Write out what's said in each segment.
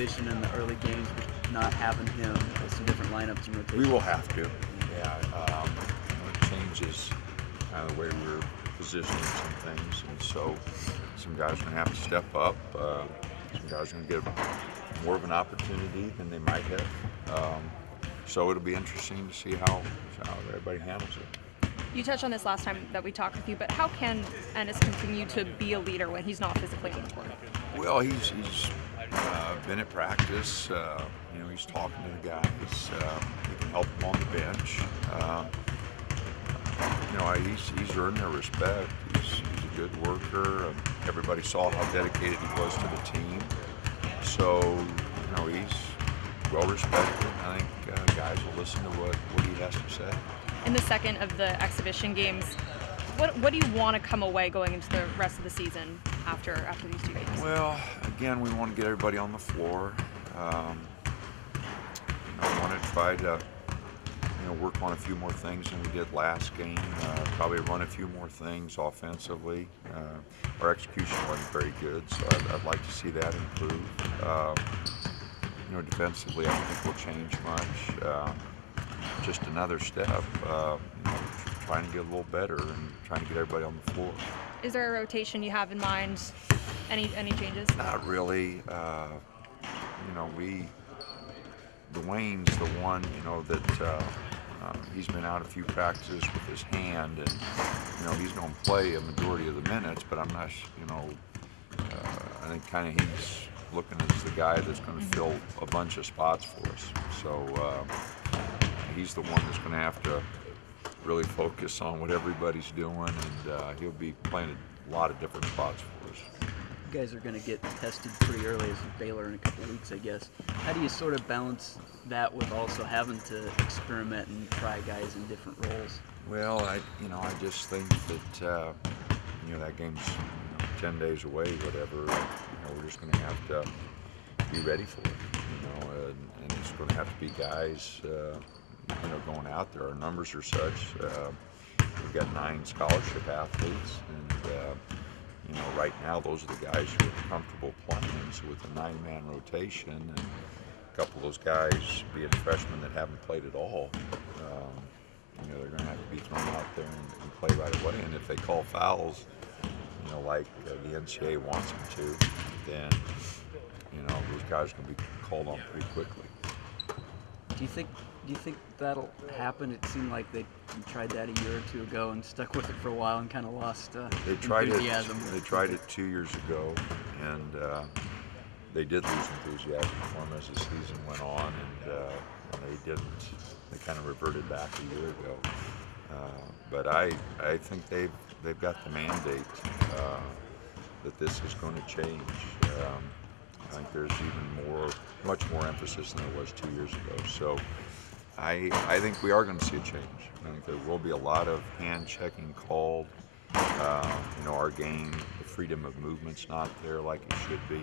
exhibition in the early games, but not having him with some different lineups and rotations? We will have to. Yeah, it changes kind of the way we're positioning some things, and so some guys are going to have to step up. Some guys are going to get more of an opportunity than they might have. So it'll be interesting to see how everybody handles it. You touched on this last time that we talked with you, but how can Ennis continue to be a leader when he's not physically on the court? Well, he's been at practice. He's talking to the guys. He can help them on the bench. He's earned their respect. He's a good worker. Everybody saw how dedicated he was to the team. So, he's well respected. I think guys will listen to what he has to say. In the second of the exhibition games, what do you want to come away going into the rest of the season after these two games? Well, again, we want to get everybody on the floor. I want to try to work on a few more things than we did last game. Probably run a few more things offensively. Our execution wasn't very good, so I'd like to see that improve. Defensively, I don't think we'll change much. Just another step, trying to get a little better and trying to get everybody on the floor. Is there a rotation you have in mind? Any changes? Not really. Dwayne's the one, that he's been out a few practices with his hand, and he's going to play a majority of the minutes. But I'm not, I think kind of he's looking as the guy that's going to fill a bunch of spots for us. So he's the one that's going to have to really focus on what everybody's doing, and he'll be playing a lot of different spots for us. You guys are going to get tested pretty early as Baylor in a couple of weeks, I guess. How do you sort of balance that with also having to experiment and try guys in different roles? Well, I just think that that game's 10 days away, whatever. We're just going to have to be ready for it, and it's going to have to be guys, going out there. Our numbers are such. We've got 9 scholarship athletes, and right now those are the guys who are comfortable playing. So with a 9-man rotation, and a couple of those guys being freshmen that haven't played at all, they're going to have to be thrown out there and play right away. And if they call fouls, like the NCAA wants them to, then those guys are going to be called on pretty quickly. Do you think that'll happen? It seemed like they tried that a year or two ago and stuck with it for a while and kind of lost enthusiasm. They tried it 2 years ago, and they did lose enthusiasm for them as the season went on, and they didn't. They kind of reverted back a year ago. But I think they've got the mandate that this is going to change. I think there's much more emphasis than there was 2 years ago. So I think we are going to see a change. I think there will be a lot of hand checking called. Our game, the freedom of movement's not there like it should be.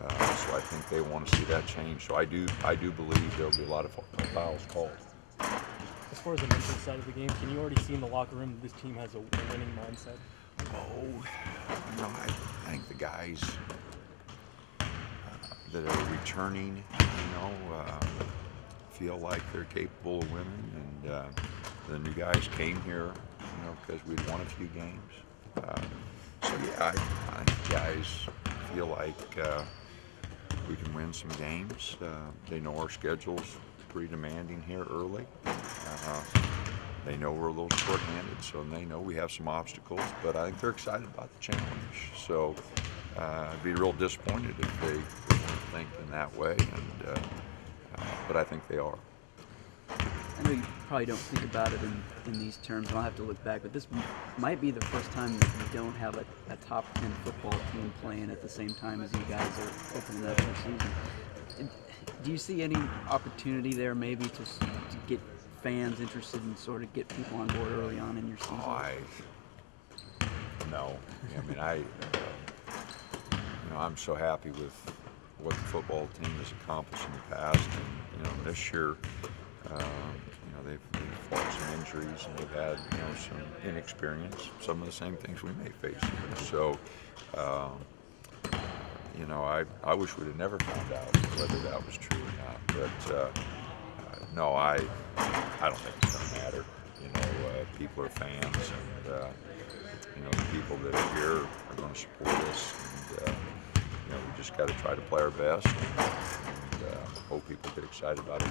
So I think they want to see that change. So I do believe there'll be a lot of fouls called. As far as the mental side of the game, can you already see in the locker room that this team has a winning mindset? I think the guys that are returning, feel like they're capable of winning, and the new guys came here, because we'd won a few games. I think guys feel like we can win some games. They know our schedule's pretty demanding here early. They know we're a little short-handed, so they know we have some obstacles, but I think they're excited about the challenge. So I'd be real disappointed if they weren't thinking that way, but I think they are. I know you probably don't think about it in these terms, and I'll have to look back, but this might be the first time that you don't have a top 10 football team playing at the same time as you guys are opening up the season. Do you see any opportunity there maybe to get fans interested and sort of get people on board early on in your season? No. I'm so happy with what the football team has accomplished in the past, and this year, they've fought some injuries, and they've had some inexperience, some of the same things we may face. So you know, I wish we'd have never found out whether that was true or not. But no, I don't think it's going to matter. You know, people are fans, and you know, the people that are here are going to support us, and you know, we just got to try to play our best, and hope people get excited about it.